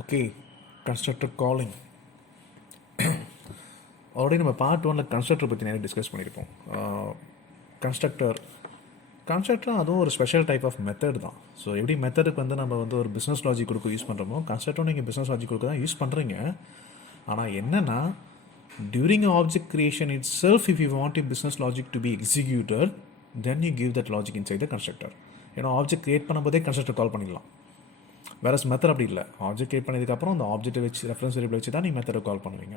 Okay, constructor calling. Already நம்ம part ஒன்ல constructor பற்றி நிறைய டிஸ்கஸ் பண்ணியிருப்போம். கன்ஸ்ட்ரக்டர் கன்ஸ்ட்ரக்டர் அதுவும் ஒரு ஸ்பெஷல் டைப் ஆஃப் மெத்தட் தான். ஸோ எப்படி மெத்தடுக்கு வந்து நம்ம வந்து ஒரு பிஸ்னஸ் லாஜிக் கொடுக்க யூஸ் பண்ணுறோமோ, கன்ஸ்ட்ரக்டரும் நீங்கள் பிஸ்னஸ் லாஜிக் கொடுக்க தான் யூஸ் பண்ணுறீங்க. ஆனால் என்னென்னா, during object creation it self, if you want you business logic to be executed, then you give that logic inside the constructor. ஏன்னா ஆப்ஜெக்ட் கிரியேட் பண்ணும்போதே கன்ஸ்ட்ரக்டர் கால் பண்ணிடலாம். வேறு மெத்தட் அப்படி இல்லை. ஆப்ஜெக்ட் கிரியேட் பண்ணதுக்கப்புறம் அந்த ஆப்ஜெக்ட்டை வச்சு ரெஃபரன்ஸ் வேரியபிள் வச்சு தான் நீங்கள் மெத்தடை கால் பண்ணுவீங்க.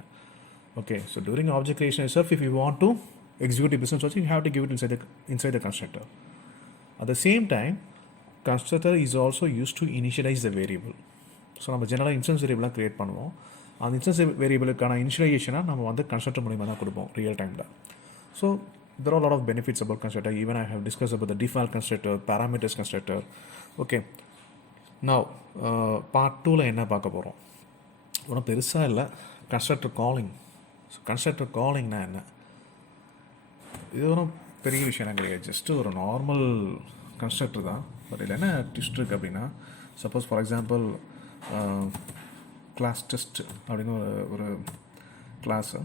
Okay, so during object creation itself, if you want to execute a business logic, you have to give it inside the constructor. At the same time, constructor is also used to initialize the variable. So நம்ம ஜெனரலாக instance வேரியபிளாக create பண்ணுவோம். அந்த instance வேரியபிளுக்கான இனிஷியலைசேஷனாக நம்ம வந்து constructor மூலிமா தான் கொடுப்போம் real டைமில். So there are a lot of benefits about constructor. Even I have discussed about the default constructor, parameters constructor. Okay, now part 2ல என்ன பார்க்க போகிறோம்? ஒன்றும் பெருசாக இல்லை. Constructor calling. ஸோ கன்ஸ்ட்ரக்டர் காலிங்னா என்ன? இது ஒன்றும் பெரிய விஷயம் கிடையாது. ஜஸ்ட்டு ஒரு நார்மல் கன்ஸ்ட்ரக்டர் தான். பட் இதில் என்ன ட்விஸ்ட் இருக்குது அப்படின்னா, suppose for example class test அப்படின்னு ஒரு கிளாஸு.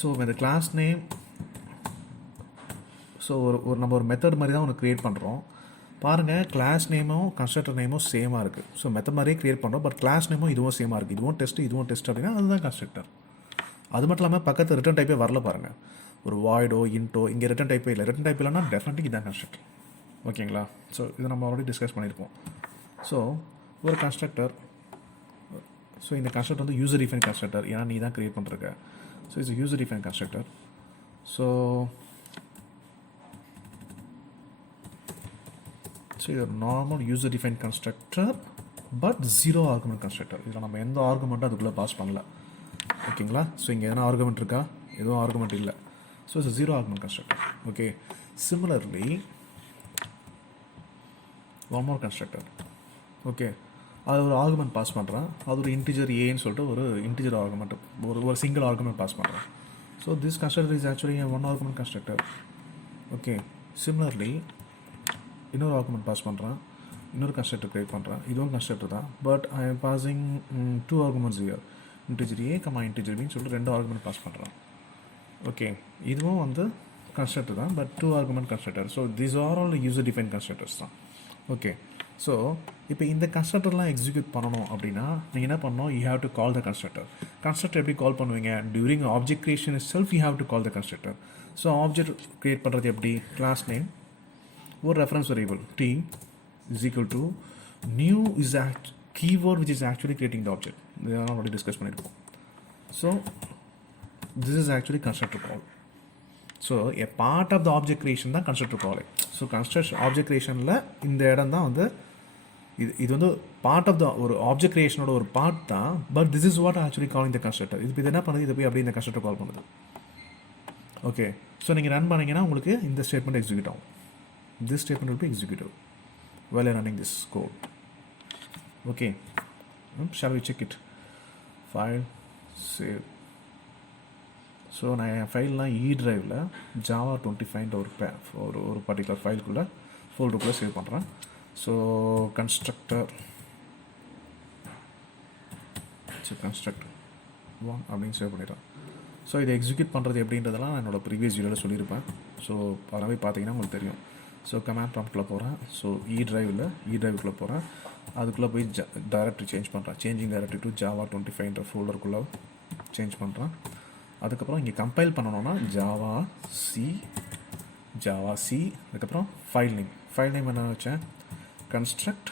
ஸோ இந்த கிளாஸ் நேம், ஸோ ஒரு நம்ம ஒரு மெத்தட் மாதிரி தான் ஒன்று க்ரியேட் பண்ணுறோம். பாருங்கள், கிளாஸ் நேமும் கன்ஸ்ட்ரக்டர் நேமும் சேமாக இருக்குது. ஸோ மெத்தட் மாதிரியே க்ரியேட் பண்ணுறோம், பட் கிளாஸ் நேமும் இதுவும் சேமாக இருக்குது. இதுவும் டெஸ்ட் அப்படின்னா அதுதான் கன்ஸ்ட்ரக்டர். அது மட்டும் இல்லாமல் பக்கத்து ரிட்டன் டைப்பே வரல பாருங்கள். ஒரு வாய்டோ இன்ட்டோ இங்கே ரிட்டன் டைப்பே இல்லை. ரிட்டன் டைப் இல்லைன்னா டெஃபினெட்லி இதுதான் கன்ஸ்ட்ரக்டர். ஓகேங்களா? ஸோ இதை நம்ம ஆல்ரெடி டிஸ்கஸ் பண்ணியிருப்போம். ஸோ ஒரு கன்ஸ்ட்ரக்டர், ஸோ இந்த கன்ஸ்ட்ரக்டர் வந்து யூசர் டிஃபைன் கன்ஸ்ட்ரக்டர், ஏன்னா நீ தான் க்ரியேட் பண்ணுறக்க. So it's user define constructor. So இது normal user define constructor, but zero argument constructor. இதில் நம்ம எந்த ஆர்குமெண்ட்டும் அதுக்குள்ளே பாஸ் பண்ணல. ஓகேங்களா? ஸோ இங்கே எதனா ஆர்குமெண்ட் இருக்கா? எதுவும் ஆர்குமெண்ட் இல்லை. So it's zero argument constructor. Okay, similarly one more constructor. Okay, அது ஒரு ஆர்குமெண்ட் பாஸ் பண்ணுறேன். அது ஒரு இன்டிஜர் ஏன்னு சொல்லிட்டு ஒரு இன்டிஜர் ஆர்குமெண்ட், ஒரு சிங்கிள் ஆர்குமெண்ட் பாஸ் பண்ணுறேன். So this constructor is actually one argument constructor. Okay, similarly இன்னொரு ஆர்குமெண்ட் பாஸ் பண்ணுறேன், இன்னொரு கன்ஸ்ட்ரக்டர் க்ரியேட் பண்ணுறேன். இதுவும் கன்ஸ்ட்ரக்டர் தான், but I am passing 2 arguments here. Integer A integer பின்னு சொல்லிட்டு 2 ஆர்குமெண்ட் பாஸ் பண்ணுறேன். ஓகே, இதுவும் வந்து கன்ஸ்ட்ரக்டர் தான், but 2 argument constructor. So these are all user define constructors தான். ஓகே, ஸோ இப்போ இந்த கன்ஸ்ட்ரக்டர்லாம் எக்ஸிக்யூட் பண்ணணும் அப்படின்னா நீங்கள் என்ன பண்ணணும்? You have to call the constructor. Constructor எப்படி கால் பண்ணுவீங்க? During object creation itself you have to call the constructor. So object create பண்ணுறது எப்படி? கிளாஸ் நேம், ஒரு reference variable t is equal to new is act keyword which is actually creating the object. இதெல்லாம் already discuss பண்ணியிருக்கோம். So this is actually constructor call. So a part of the object creation தான் constructor call. So construction object creationல இந்த இடம் தான் வந்து இது வந்து part of the ஒரு ஆப்ஜெக்ட் கிரியேஷனோட ஒரு பார்ட் தான், but this is what actually calling the constructor. இது என்ன பண்ணுது? இது போய் அப்படியே இந்த கன்ஸ்ட்ரக்டர் கால் பண்ணுது. ஓகே, ஸோ நீங்கள் ரன் பண்ணிங்கன்னா உங்களுக்கு இந்த ஸ்டேட்மெண்ட் எக்ஸிக்யூட் ஆகும். This statement will be executed while you're running this code. Okay, shall we check it? File, save. So நான் என் ஃபைல்லாம் இ ட்ரைவில் ஜாவா 25 ஒரு பர்டிகுலர் ஃபைலுக்குள்ளே ஃபோல்டருக்குள்ளே சேவ் பண்ணுறேன். ஸோ கன்ஸ்ட்ரக்டர் 1 அப்படின்னு சேவ் பண்ணிடுறேன். ஸோ இதை எக்ஸிக்யூட் பண்ணுறது எப்படின்றதெல்லாம் நான் என்னோடய ப்ரீவியஸ் வீடியோவில் சொல்லியிருப்பேன். ஸோ அதெல்லாம் பார்த்தீங்கன்னா உங்களுக்கு தெரியும். ஸோ கமாண்ட் ப்ராம்ப்ட்குள்ளே போகிறேன். ஸோ இ ட்ரைவுக்குள்ளே போகிறேன். அதுக்குள்ளே போய் டைரக்டரி சேஞ்ச் பண்ணுறேன். சேஞ்சிங் டைரக்டரி டு ஜாவா 25 ஃபோல்டருக்குள்ளே சேஞ்ச் பண்ணுறேன். அதுக்கப்புறம் இங்கே கம்பைல் பண்ணணுன்னா ஜாவா சி, அதுக்கப்புறம் ஃபைல் நேம் என்ன வச்சேன்? கன்ஸ்ட்ரக்ட்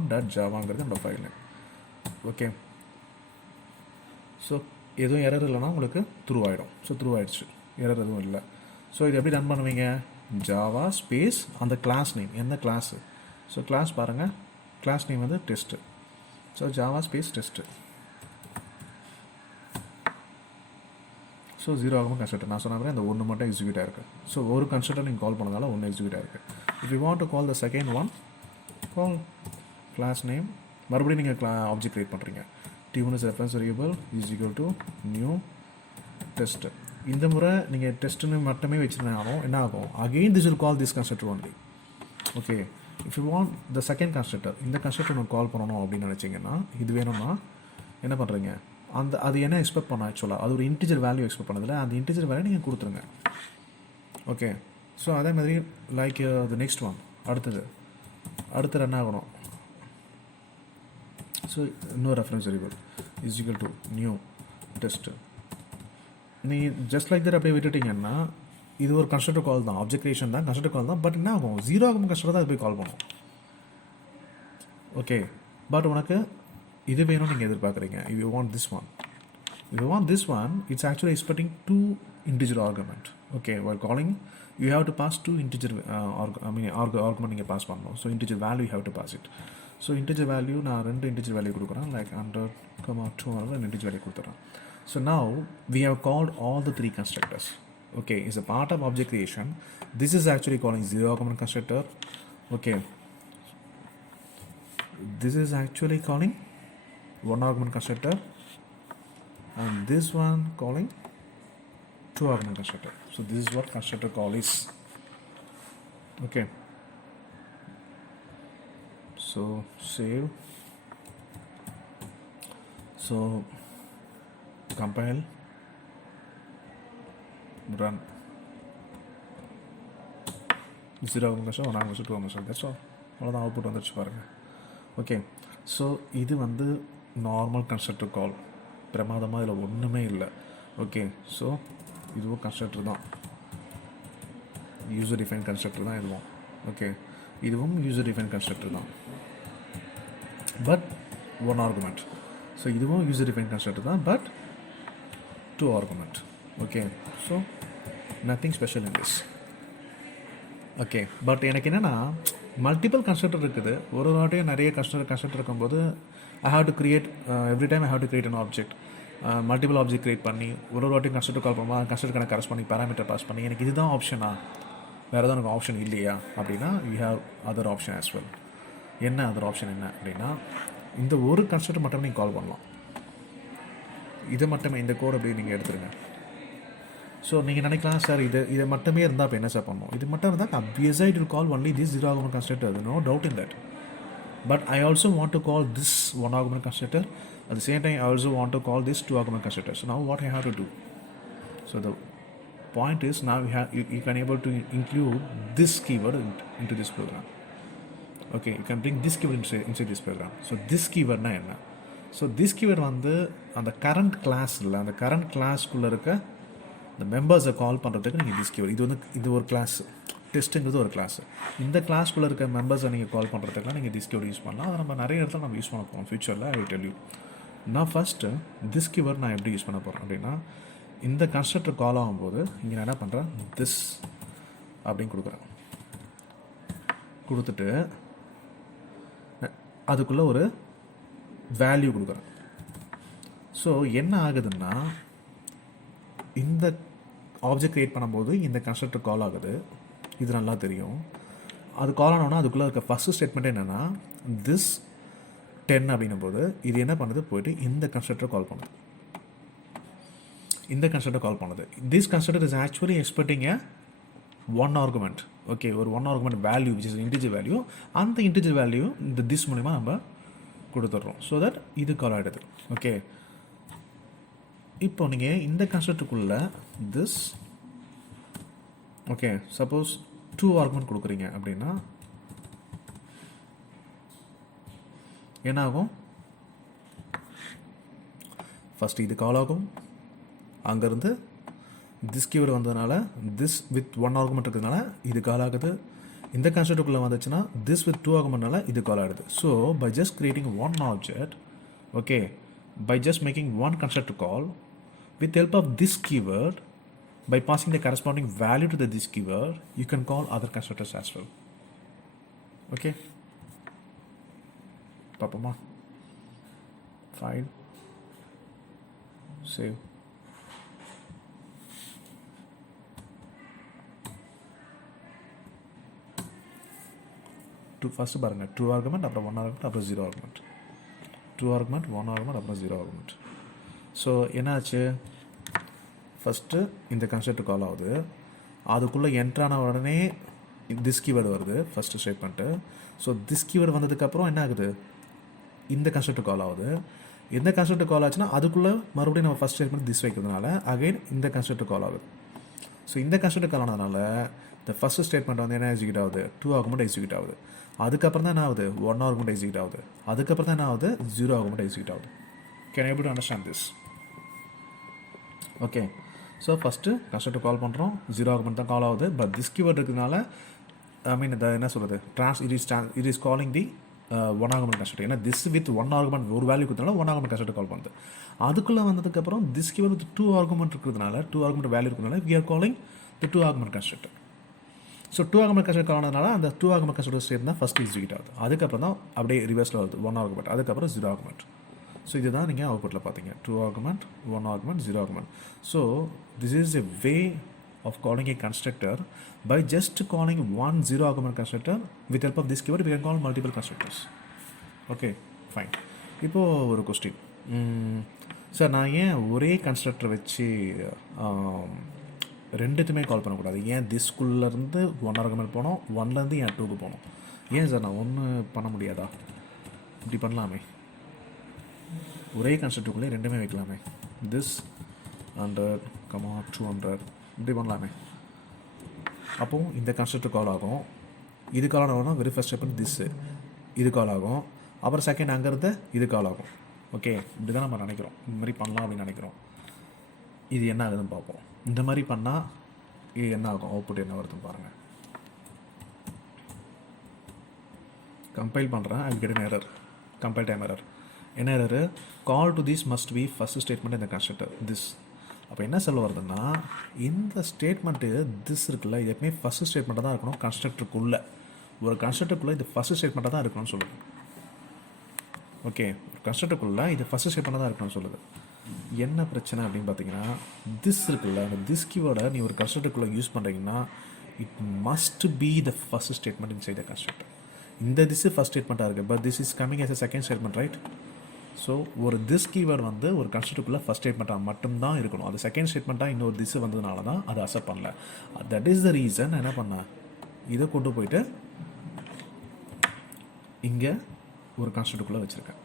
1 ஜாவாங்கிறது என்னோடய ஃபைல் நேம். ஓகே, ஸோ எதுவும் எரர் இல்லைனா உங்களுக்கு த்ரூ ஆகிடும். ஸோ த்ரூ ஆகிடுச்சு, எரர் எதுவும் இல்லை. ஸோ இது எப்படி ரன் பண்ணுவீங்க? ஜாவா ஸ்பேஸ் அந்த கிளாஸ் நேம், என்ன கிளாஸு? ஸோ கிளாஸ் பாருங்கள், கிளாஸ் நேம் வந்து test. So Java space test. So 0 ஆகும் கன்ஸ்ட்ரக்டர். நான் சொன்ன மாதிரி அந்த ஒன்று மட்டும் எக்ஸிக்யூட் ஆகிருக்கு. ஸோ ஒரு கன்ஸ்ட்ரக்டர் நீங்கள் கால் பண்ணதால ஒன்று எக்ஸிக்யூட் ஆகிருக்கு. If you want to call the second one, call class name. மறுபடியும் நீங்கள் ஆப்ஜெக்ட் க்ரியேட் பண்ணுறீங்க. t1 is reference variable is equal to new test. இந்த முறை நீங்கள் டெஸ்ட்டுன்னு மட்டுமே வச்சுருந்தாலும் என்ன ஆகும்? Again this will call this constructor only. Okay if you want the second constructor, இந்த கன்ஸ்ட்ரக்டர் நம்ம கால் பண்ணணும் அப்படின்னு நினச்சிங்கன்னா இது வேணும்னா என்ன பண்ணுறீங்க, அது என்ன எக்ஸ்பெக்ட் பண்ண ஆக்சுவலாக அது ஒரு இன்டிஜர் வேல்யூ எக்ஸ்பெக்ட் பண்ணதில்ல, அந்த இன்டிஜர் வேல்யூ நீங்கள் கொடுத்துருங்க. ஓகே ஸோ அதே மாதிரி லைக் த நெக்ஸ்ட் ஒன் அடுத்து என்ன ஆகணும். ஸோ இன்னொரு reference variable is equal to new test. நீங்கள் ஜஸ்ட் லைக் தட் அப்படியே விட்டுட்டிங்கன்னா இது ஒரு கன்ஸ்ட்ரக்டர் கால் தான், ஆப்ஜெக்ட் கிரியேஷன் தான், கன்ஸ்ட்ரக்டர் கால் தான். பட் என்ன ஆகும், 0 ஆகும் கன்ஸ்ட்ரக்டர் தான் அது போய் கால் பண்ணும். ஓகே பட் உனக்கு இது வேணும்னு நீங்கள் எதிர்பார்க்குறீங்க. if you want this one it's actually expecting 2 integer argument. Okay, while calling you have to pass 2 integer argument நீங்கள் பாஸ் பண்ணணும். So integer value you have to pass it. So integer value நான் 2 integer value கொடுக்குறேன், like 100, 200 integer value கொடுத்துறேன். So now we have called all the 3 constructors. Okay, is a part of object creation. This is actually calling 0 argument constructor. Okay, this is actually calling 1 argument constructor, and this one calling 2 argument constructor. So this is what constructor call is. Okay, so save, so compile, run. 0 ஆகும் கஷ்டம், 1 ஆகும் கஷ்டம், 2 ஆகும் கஷ்டம். That's all. அவ்வளோதான், output வந்துருச்சு பாருங்கள். Okay so இது வந்து நார்மல் கன்ஸ்ட்ரக்டர் கால், பிரமாதமாக இதில் ஒன்றுமே இல்லை. ஓகே ஸோ இதுவும் கன்ஸ்ட்ரக்டர் தான், யூசர் டிஃபைன் கன்ஸ்ட்ரக்டர் தான் இதுவும். ஓகே இதுவும் யூசர் டிஃபைன் கன்ஸ்ட்ரக்டர் தான், பட் 1 ஆர்குமெண்ட். ஸோ இதுவும் யூசர் டிஃபைன் கன்ஸ்ட்ரக்டர் தான், but 2 argument. Okay so nothing special in this. Okay but எனக்கு என்னென்னா மல்டிபிள் கன்ஸ்ட்ரக்டர் இருக்குது, ஒரு வாட்டியும் நிறைய கன்ஸ்ட்ரக்டர் இருக்கும்போது I have to create every time I have to create an object, multiple object create பண்ணி ஒரு வாட்டியும் கன்ஸ்ட்ரக்டர் கால் பண்ணுவோம், கன்ஸ்ட்ரக்டர் கரெக்ட் பண்ணி பேராமீட்டர் பாஸ் பண்ணி எனக்கு இதுதான் ஆப்ஷனா, வேறு எதாவது எனக்கு ஆப்ஷன் இல்லையா அப்படின்னா you have other option as well. என்ன அதர் ஆப்ஷன் என்ன அப்படின்னா, இந்த ஒரு கன்ஸ்ட்ரக்டர் மட்டுமே நீங்கள் கால் பண்ணலாம், இதை மட்டுமே இந்த கோட் அப்படி நீங்கள் எடுத்துருங்க. ஸோ நீங்கள் நினைக்கலாம் சார் இதை மட்டுமே இருந்தால் இப்போ என்ன சார் பண்ணணும், இது மட்டும் இருந்தால் obviously it will call only this 0 argument constructor, no doubt in that. But I also want to call this 1 argument constructor, at the same time I also want to call this 2 argument constructor. So now what I have to do, so the point is now you can able to include this keyword into this program. Okay, you can bring this keyword inside this program. So this keyword na enna, so this keyword வந்து அந்த current class இல்லை, அந்த current classக்குள்ளே இருக்க இந்த மெம்பர்ஸை கால் பண்ணுறதுக்கு நீங்கள் this keyword, இது ஒரு கிளாஸ், டெஸ்ட்டுங்கிறது ஒரு கிளாஸ், இந்த கிளாஸ்க்குள்ளே இருக்க மெம்பர்ஸை நீங்கள் கால் பண்ணுறதுக்குலாம் நீங்கள் திஸ் கீவேர்ட் யூஸ் பண்ணலாம். அதை நம்ம நிறைய இடத்துல நம்ம யூஸ் பண்ண போகிறோம் ஃபியூச்சரில். I will tell you. நான் ஃபஸ்ட்டு திஸ் கீவேர்ட் நான் எப்படி யூஸ் பண்ண போகிறேன் அப்படின்னா, இந்த கன்ஸ்ட்ரக்டர் கால் ஆகும்போது இங்கே நான் என்ன பண்ணுறேன், திஸ் அப்படின்னு கொடுக்குறேன், கொடுத்துட்டு அதுக்குள்ளே ஒரு வேல்யூ கொடுக்குறேன். ஸோ என்ன ஆகுதுன்னா, இந்த ஆப்ஜெக்ட் க்ரியேட் பண்ணும்போது இந்த கன்ஸ்ட்ரக்டர் கால் ஆகுது, இது நல்லா தெரியும். அது கால் ஆனோன்னா அதுக்குள்ளே இருக்க ஃபஸ்ட்டு ஸ்டேட்மெண்ட் என்னென்னா திஸ் 10 அப்படின்னும் போது இது என்ன பண்ணுது, போயிட்டு இந்த கன்ஸ்ட்ரக்டர் கால் பண்ணுது, இந்த கன்ஸ்ட்ரக்டர் கால் பண்ணுது. This constructor is actually expecting a 1 argument. Okay, ஒரு 1 argument value which is integer value, அந்த இன்டிஜர் வேல்யூ இந்த திஸ் மூலிமா நம்ம கொடுத்துட்றோம். ஸோ தட் இது கால் ஆகிடுது. ஓகே, இப்போ நீங்கள் இந்த கன்ஸ்ட்ரக்டருக்குள்ளே திஸ், ஓகே சப்போஸ் 2 ஆர்குமெண்ட் கொடுக்குறீங்க அப்படின்னா என்ன ஆகும், ஃபஸ்ட்டு இது கால் ஆகும், அங்கேருந்து திஸ் கீவேர்டு வந்ததுனால திஸ் வித் 1 ஆர்குமெண்ட் இருக்கிறதுனால இது கால் ஆகுது. இந்த கன்ஸ்ட்ரக்டருக்குள்ளே வந்துச்சுன்னா திஸ் வித் 2 ஆர்குமெண்ட்னால இது கால் ஆகுது. So by just creating 1 object, okay, by just making 1 constructor call with help of this keyword, by passing the corresponding value to this keyword, you can call other constructors as well. Okay, papama, file, save. First பாருங்க, 2 argument அப்புறம் 1 argument அப்புறம் 0 argument, 2 argument 1 argument அப்புறம் 0 argument. So என்னாச்சு, first இந்த constructor call ஆகுது, அதுக்குள்ளே என்ட்ரான உடனே this keyword வருது first statement. So this keyword வந்ததுக்கப்புறம் என்ன ஆகுது, இந்த கன்ஸ்ட்ரக்டர் கால் ஆகுது. எந்த கன்ஸ்ட்ரக்டர் கால் ஆச்சுன்னா அதுக்குள்ளே மறுபடியும் நம்ம ஃபஸ்ட் ஸ்டேட்மெண்ட் திஸ் வைக்கிறதுனால அகைன் இந்த கன்ஸ்ட்ரக்டர் கால் ஆகுது. ஸோ இந்த கன்ஸ்ட்ரக்டர் கால் ஆனதுனால இந்த ஃபஸ்ட்டு ஸ்டேட்மெண்ட் வந்து என்ன எக்ஸிக்யூட் ஆகுது, 2 ஆகுமெண்ட் எக்ஸிக்யூட் ஆகுது. அதுக்கப்புறம் தான் என்ன ஆகுது, 1 ஆகுமெண்ட் எக்ஸிக்யூட் ஆகுது. அதுக்கப்புறம் தான் என்ன ஆகுது, 0 ஆகுமெண்ட் எக்ஸிக்யூட் ஆகுது. Can able to understand this? Okay. So first constructor call பண்ணுறோம், 0 ஆகுமெண்ட் தான் கால் ஆகுது. பட் திஸ் கீவேர்ட் இருக்கிறதுனால ஐ மீன் என்ன சொல்கிறது, it is calling the 1 augment constructor. ஏன்னா திஸ் வித் 1 ஆகுமெண்ட் ஒரு வேல்யூ கொடுத்தனால 1 ஆகுமெண்ட் கன்ஸ்ட்ரக்டர் கால் பண்ணுது. அதுக்குள்ளே வந்ததுக்கப்புறம் திஸ் கீவேர்ட் வித் 2 ஆகுமெண்ட் இருக்கிறதுனால 2 ஆகுமெண்ட் வேல்யூ இருக்கிறதுனால we are calling the 2 augment constructor. So 2 augment constructor call ஆனதுனால அந்த 2 ஆகுமெண்ட் கன்ஸ்ட்ரக்டர் ஸ்டேட் தான் ஃபஸ்ட் எக்ஸிக்யூட் ஆகுது. அதுக்கப்புறம் தான் அப்படியே ரிவர்ஸில் வருது 1 ஆகுமெண்ட், அதுக்கப்புறம் 0 ஆகுமெண்ட். ஸோ இதுதான் நீங்கள் அவுட்புட்டில் பார்த்தீங்க, 2 augment, 1 augment, 0 augment. So this is a way of calling a constructor by just calling one 0 argument constructor. With help of this keyword we can call multiple constructors. Okay, fine. இப்போது ஒரு question, sir நான் ஏன் ஒரே constructor வச்சு ரெண்டுத்துமே கால் பண்ணக்கூடாது, ஏன் திஸ்குள்ளேருந்து 1 argument போனோம், 1லேருந்து ஏன் 2க்கு போனோம், ஏன் சார் நான் ஒன்று பண்ண முடியாதா? இப்படி பண்ணலாமே, ஒரே கன்ஸ்ட்ரக்டருக்குள்ளே ரெண்டுமே வைக்கலாமே, திஸ் 100, 200 இப்படி பண்ணலாமே. அப்போது இந்த கன்ஸ்ட்ரக்டர் கால் ஆகும், இது கால் ஆகணும்னா வெரி ஃபஸ்ட் ஸ்டெப் திஸ்ஸு இது கால் ஆகும், அப்புறம் செகண்ட் அங்கேருந்து இது கால் ஆகும். ஓகே, இப்படி தான் நம்ம நினைக்கிறோம், இந்த மாதிரி பண்ணலாம் அப்படின்னு நினைக்கிறோம். இது என்ன ஆகுதுன்னு பார்ப்போம். இந்த மாதிரி பண்ணால் இது என்ன ஆகும், அவுட்புட் என்ன வருதுன்னு பாருங்கள். கம்பைல் பண்ணுறேன், I get an error, compile time error. என்ன error, call to this must be first statement இந்த கன்ஸ்ட்ரக்டர் திஸ். அப்போ என்ன சொல்ல வருதுன்னா, இந்த ஸ்டேட்மெண்ட்டு திஸ் இருக்குல்ல, இது எப்பவுமே ஃபஸ்ட்டு ஸ்டேட்மெண்ட்டாக தான் இருக்கணும் கன்ஸ்ட்ரக்டருக்குள்ளே. ஒரு கன்ஸ்ட்ரக்டருக்குள்ளே இது ஃபஸ்ட்டு ஸ்டேட்மெண்ட்டாக தான் இருக்கணும்னு சொல்லுது. ஓகே, ஒரு கன்ஸ்ட்ரக்டருக்குள்ளே இது ஃபஸ்ட்டு ஸ்டேட்மெண்ட்டாக தான் இருக்கணும்னு சொல்லுது. என்ன பிரச்சனை அப்படின்னு பார்த்தீங்கன்னா, திஸ் இருக்குல்ல, அந்த திஸ் கீவேர்டை நீ ஒரு கன்ஸ்ட்ரக்டருக்குள்ளே யூஸ் பண்ணுறீங்கன்னா it must be the first statement inside the constructor. இந்த திஸ் ஃபஸ்ட் ஸ்டேட்மெண்ட்டாக இருக்குது, but this is coming as a second statement, right? So ஒரு திஸ் கீவேர்டு வந்து ஒரு கன்ஸ்ட்ரக்டருக்குள்ளே ஃபஸ்ட் ஸ்டேட்மெண்ட்டாக மட்டும்தான் இருக்கணும். அது செகண்ட் ஸ்டேட்மெண்ட்டாக இன்னொரு திஸ் வந்ததுனால தான் அது அக்செப்ட் பண்ணல. தட் இஸ் த ரீசன் என்ன பண்ணேன், இதை கொண்டு போயிட்டு இங்கே ஒரு கன்ஸ்ட்ரக்டருக்குள்ளே வச்சுருக்கேன்.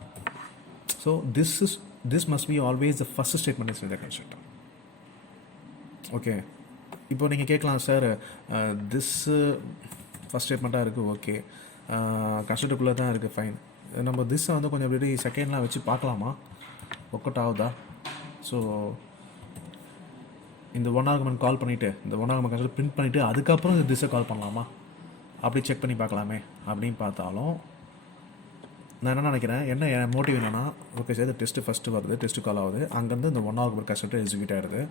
So this must be always the first statement is the constructor. Okay, இப்போ நீங்கள் கேட்கலாம், சார் திஸ்ஸு ஃபஸ்ட் ஸ்டேட்மெண்ட்டாக இருக்குது, ஓகே கன்ஸ்ட்ரக்டருக்குள்ளே தான் இருக்குது, ஃபைன். நம்ம திஸ்ஸை வந்து கொஞ்சம் எப்படி செகண்ட்லாம் வச்சு பார்க்கலாமா, ஒர்க் அவுட் ஆகுதா? ஸோ இந்த 1 ஆர்குமெண்ட் கால் பண்ணிவிட்டு இந்த 1 ஆர்குமெண்ட் கன்ஸ்ட்ரக்டர் பிரிண்ட் பண்ணிவிட்டு அதுக்கப்புறம் இந்த திஸ்ஸை கால் பண்ணலாமா, அப்படி செக் பண்ணி பார்க்கலாமே அப்படின்னு பார்த்தாலும் நான் என்ன நினைக்கிறேன், என்ன என் மோட்டிவ் என்னென்னா, ஓகே சார் இந்த டெஸ்ட்டு ஃபஸ்ட்டு வருது, டெஸ்ட்டு கால் ஆகுது, அங்கேருந்து இந்த 1 ஆர்குமெண்ட் கன்ஸ்ட்ரக்டர் எக்ஸிக்யூட் ஆகிடுது.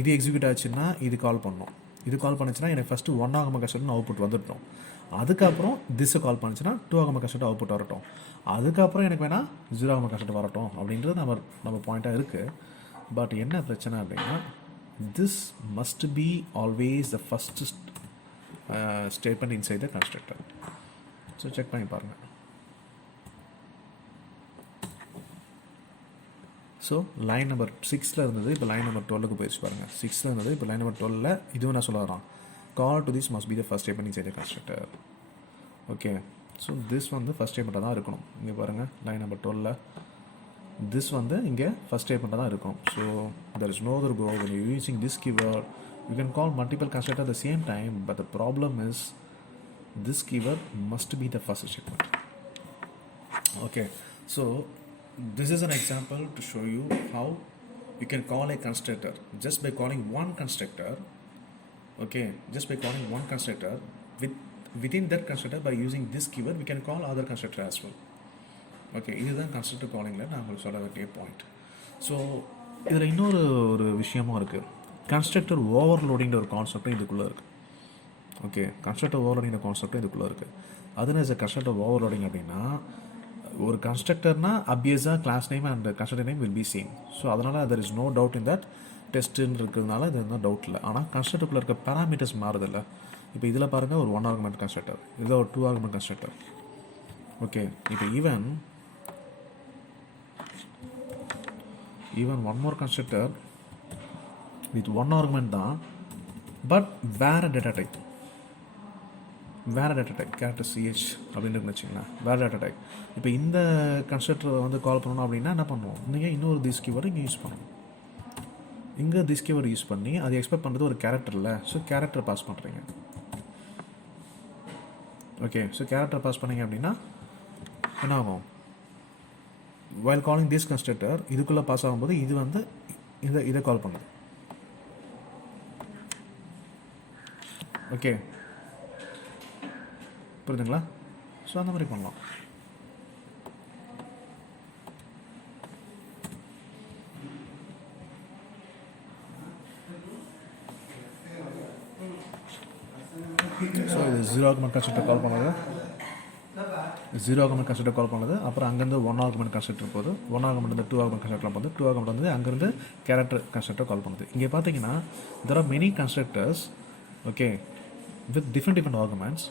இது எக்ஸிக்யூட் ஆச்சுன்னா இது கால் பண்ணணும், இது கால் பண்ணிச்சுன்னா எனக்கு ஃபஸ்ட்டு 1 ஆர்குமெண்ட் கன்ஸ்ட்ரக்டர் அவுட்புட் வந்துட்டோம். அதுக்கப்புறம் திஸ்ஸை கால் பண்ணிச்சுன்னா 2 ஆர்குமெண்ட் கன்ஸ்ட்ரக்டர் அவுட்புட் வரட்டும். அதுக்கப்புறம் எனக்கு வேணால் 0 ஆர்குமெண்ட் கன்ஸ்ட்ரக்டர் வரட்டும் அப்படின்றது நம்ம பாயிண்ட்டாக இருக்குது. பட் என்ன பிரச்சனை அப்படின்னா, this must be always the first statement inside the constructor. So check பண்ணி பாருங்கள். ஸோ லைன் நம்பர் 6 இருந்தது, இப்போ லைன் நம்பர் 12க்கு போயிடுச்சு பாருங்கள். 6 இருந்தது, இப்போ லைன் நம்பர் 12 இதுவும் நான் சொல்ல வரோம், கால் to this must be the first statement inside the constructor. Okay, so this வந்து ஃபஸ்ட் ஸ்டேட்மெண்ட்டாக தான் இருக்கணும். இங்கே பாருங்கள் லைன் நம்பர் 12 திஸ் வந்து இங்கே ஃபஸ்ட் ஸ்டேட்மெண்ட்டாக தான் இருக்கும். So there is no other go when you're using this keyword you can call multiple constructors at the same time, but the problem is this keyword must be the first statement. Okay, so this is an example to show you how you can call a constructor just by calling one constructor. Okay, just by calling one constructor, within that constructor by using this keyword we can call other constructor as well. Okay, இதுதான் constructor காலிங்கில் நான் உங்களுக்கு சொல்ல வேண்டிய point. So இதில் இன்னொரு விஷயமும் இருக்குது, constructor ஓவர்லோடிங்கிற ஒரு கான்செப்டும் இதுக்குள்ளே இருக்குது. ஓகே, கன்ஸ்ட்ரக்டர் ஓவர்லோடிங்கிற கான்செப்டும் இதுக்குள்ளே இருக்குது. அதுன்னு இஸ் கன்ஸ்ட்ரக்டர் ஓவர்லோடிங் அப்படின்னா, ஒரு கன்ஸ்ட்ரக்டர்னா அப்வியஸாக class name and constructor name will be same. So அதனால் there is no doubt in that டெஸ்ட்டுன்னு இருக்கிறதுனால இது எதுவும் டவுட் இல்லை. ஆனால் கன்ஸ்ட்ரக்டருக்குள்ளே இருக்க பேராமீட்டர்ஸ் மாறுதில்லை. இப்போ இதில் பாருங்கள் ஒரு 1 ஆர்குமெண்ட் கன்ஸ்ட்ரக்டர், இதில் ஒரு 2 ஆர்குமெண்ட் கன்ஸ்ட்ரக்டர். ஓகே, இப்போ even one more constructor with 1 argument தான், பட் வேறு டேட்டா டைப். வேறு டேட்டா டைப் கேரக்டர் சிஹெச் அப்படின்னு வச்சுங்களேன், வேறு டேட்டா டைப். இப்போ இந்த கன்ஸ்ட்ரக்டரை வந்து கால் பண்ணணும் அப்படின்னா என்ன பண்ணுவோம், நீங்கள் இன்னொரு திஸ் கீவேர்டு இங்கே யூஸ் பண்ணணும். இங்கே திஸ் கீவேர்டு யூஸ் பண்ணி அது எக்ஸ்பெக்ட் பண்ணுறது ஒரு கேரக்டரில், ஸோ கேரக்டர் பாஸ் பண்ணுறீங்க. ஓகே, ஸோ கேரக்டர் பாஸ் பண்ணிங்க அப்படின்னா என்ன ஆகும், while calling this constructor இதுக்குள்ளே பாஸ் ஆகும்போது இது வந்து இதை கால் பண்ணுது. ஓகே, புரியுதுங்களா? ஸோ அந்த மாதிரி பண்ணலாம். ஸோ இது ஜீரோ ஆர்குமெண்ட் கன்ஸ்ட்ரக்டர் கால் பண்ணது, ஜீரோ ஆர்குமெண்ட் கன்ஸ்ட்ரக்டர் கால் பண்ணது. அப்புறம் அங்கேருந்து ஒன் ஆர்குமெண்ட் கன்ஸ்ட்ரக்டர் போகுது, ஒன் ஆர்குமெண்ட் வந்து டூ ஆர்குமெண்ட் கன்ஸ்ட்ரக்டர் போகுது, டூ ஆர்குமெண்ட் வந்து அங்கேருந்து கேரக்டர் கன்ஸ்ட்ரக்டர் கால் பண்ணுது. இங்கே பார்த்தீங்கன்னா there are many constructors, okay, with different arguments,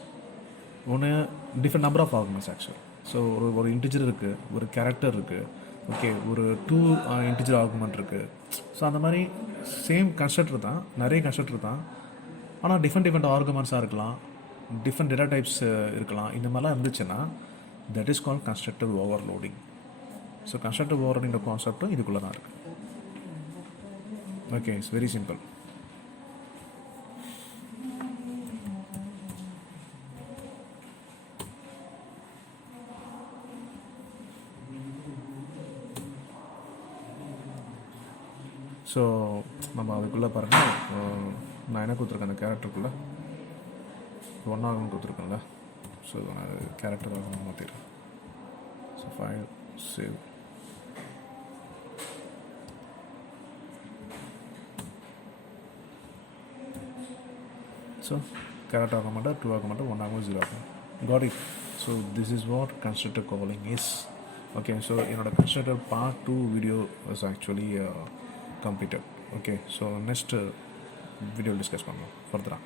ஒன்று different number of arguments actual. So ஒரு இன்டிஜர் இருக்குது, ஒரு கேரக்டர் இருக்குது, ஓகே, ஒரு 2 இன்டிஜர் ஆர்குமெண்ட் இருக்குது. ஸோ அந்த மாதிரி சேம் கன்ஸ்ட்ரக்டர் தான், நிறைய கன்ஸ்ட்ரக்டர் தான், ஆனால் டிஃப்ரெண்ட் ஆர்குமெண்ட்ஸாக இருக்கலாம், டிஃப்ரெண்ட் டேட்டா டைப்ஸ் இருக்கலாம். இந்த மாதிரிலாம் இருந்துச்சுன்னா that is called constructor overloading. So constructor overloading கான்செப்டும் இதுக்குள்ளே தான் இருக்குது. Okay, it's very simple. So நம்ம அதுக்குள்ளே பாருங்கள், நான் என்ன கொடுத்துருக்கேன், அந்த கேரக்டருக்குள்ளே ஒன் ஆர்குமெண்ட் கொடுத்துருக்கேன்ல, ஸோ நான் கேரக்டர் ஆர்குமெண்ட் மாற்றிடுறேன். So file save. So character argument, two argument, one argument, zero argument. Got it. So this is what constructor calling is. Okay, so என்னோட constructor part 2 video is actually completed. Okay, so next video discuss பண்ணலாம் ஃபர்தராக.